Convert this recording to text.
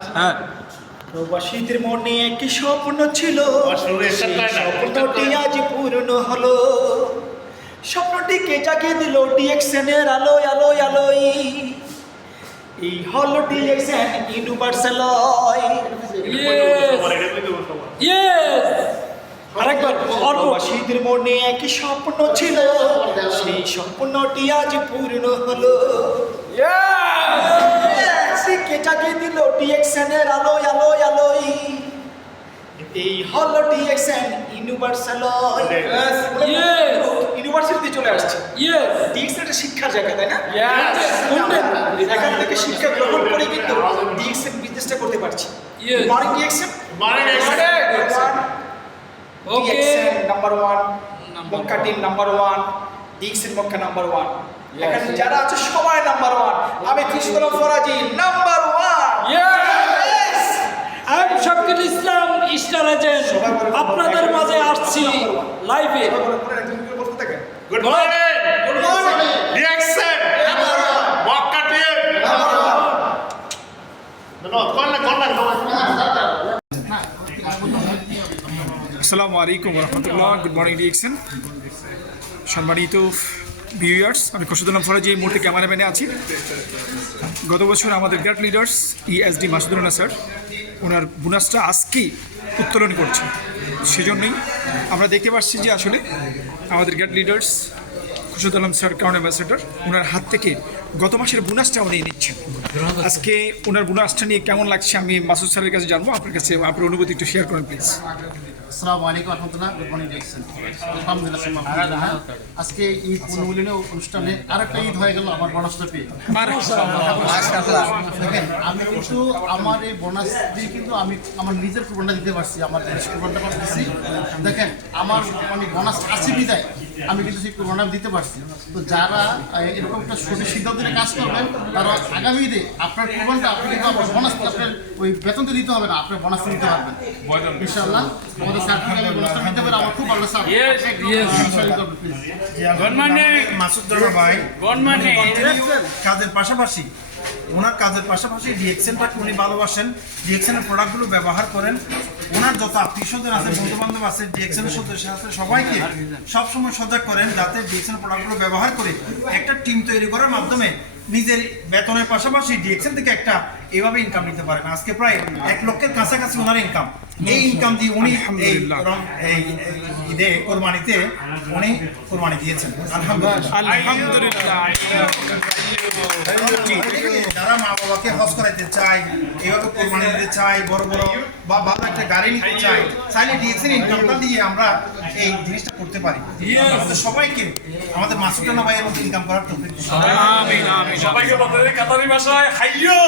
হ্যাঁ, প্রবাসীদের মনে একটি স্বপ্ন ছিল, সেই স্বপ্নটি আজ পূর্ণ হলো। স্বপ্নটিকে জাগিয়ে দিল ডিএক্সএনের আলোয় আলোয় আলোয়। এই হল ডিএক্সএন ইউনিভার্সাল। আরেকবার প্রবাসীদের মনে একটি স্বপ্ন ছিল, সেই স্বপ্নটি আজ পূর্ণ হলো। কে জাগিয়ে দিল ডিএক্সএনের আলোয় আলোয় আলোয়। এই হল ডিএক্সএন ইউনিভার্সাল। ইউনিভার্সিটিতে চলে আসছে। ডিএক্সএন একটা শিক্ষার জায়গা, তাই না? এখান থেকে শিক্ষা গ্রহণ করে কিন্তু ডিএক্সএন বিজনেসটা করতে পারছি। Morning DXN, DXN number 1, Mecca team number 1, DXN Mecca number 1। এখানে যারা আছে সবাই নাম্বার 1। আমি খুশবুল ফরাজি নাম্বার 1। আমি শফিকুল ইসলাম স্টার এজেন্ট আপনাদের মাঝে আসছি লাইভে। Good morning, good morning DXN Makkah team আসসালামু আলাইকুম রহমতুল্লাহ। Good morning DXN. সম্মানিত ভিউয়ার্স, আমি খোরশেদুল ফরাজি এই মুহূর্তে ক্যামেরাম্যানে আছি। গত বছর আমাদের great leaders ESD Masudur Rana sir ওনার বোনাসটা আজকেই উত্তোলন করছে। সেজন্যই আমরা দেখতে পাচ্ছি যে আসলে আমাদের great leaders Khurshed Alam sir কারণ অ্যাম্বাসেডর, ওনার হাত থেকে গত মাসের বোনাসটা উনি নিচ্ছেন। আজকে ওনার বোনাসটা নিয়ে কেমন লাগছে আমি মাসুদ স্যারের কাছে জানবো। আপনার কাছে আপনার অনুভূতি একটু শেয়ার করেন প্লিজ। আসসালামু আলাইকুম রহমতুল্লাহ। Good morning DXN. আলহামদুলিল্লাহ, আজকে ঈদ পুনর্মিলনী অনুষ্ঠানে আরেকটা ঈদ হয়ে গেল আমার বোনাসটা পেয়ে। দেখেন, আমি কিন্তু আমার এই বোনাস দিয়ে কিন্তু আমি আমার নিজের কুপনটা দিতে পারছি, আমার কুপনটা পাচ্ছি। দেখেন, আমার মানে বোনাস আছে বিদায় আমি কিন্তু সেই কুপনটা দিতে পারছি। তো যারা এরকম একটা সঠিক সিদ্ধান্ত নিয়ে কাজ করবেন, তারা আগামী ঈদে আপনার কুপনটা আপনি কিন্তু আপনার বোনাস আপনার ওই বেতনটা দিতে হবে না, আপনার বোনাস দিতে পারবেন ইনশাআল্লাহ। আমাদের সার্টিফিকেট বোনাসটা দিতে পারে আমার খুব ভালো sir. Good morning Masud Rana ভাই, কাজের পাশাপাশি ওনার কাজের পাশাপাশি ডিএক্সএনটাকে উনি ভালোবাসেন, ডিএক্সএনের প্রোডাক্টগুলো ব্যবহার করেন। ওনার যত আত্মীয়স্বজন আছে, বন্ধু বান্ধব আছে, ডিএক্সএনের সদস্য আছে, সবাইকে সবসময় সজাগ করেন যাতে ডিএক্সএন প্রোডাক্টগুলো ব্যবহার করে একটা টিম তৈরি করার মাধ্যমে নিজের বেতনের পাশাপাশি ডিএক্সএন থেকে একটা এভাবে ইনকাম নিতে পারেন। আজকে প্রায় 1 লক্ষের কাছাকাছি ওনার ইনকাম। এই ইনকাম দিয়ে উনি এই ঈদে কোরবানিতে উনি কোরবানি দিয়েছেন। আলহামদুলিল্লাহ। যারা মা বাবাকে হজ করাইতে চায়, এভাবে কোরবানি দিতে চায়, বড় বড় বা ভালো একটা গাড়ি নিতে চায়, চাইলে ডিএক্সএন ইনকামটা দিয়ে আমরা এই জিনিসটা করতে পারি। আমাদের সবাইকে আমাদের মাসুদ রানা ভাইয়ের মতো ইনকাম করার তৌফিক দিন। আমিন আমিন। সবাইকে বলতে কাতারি ভাষায় হাইয়ো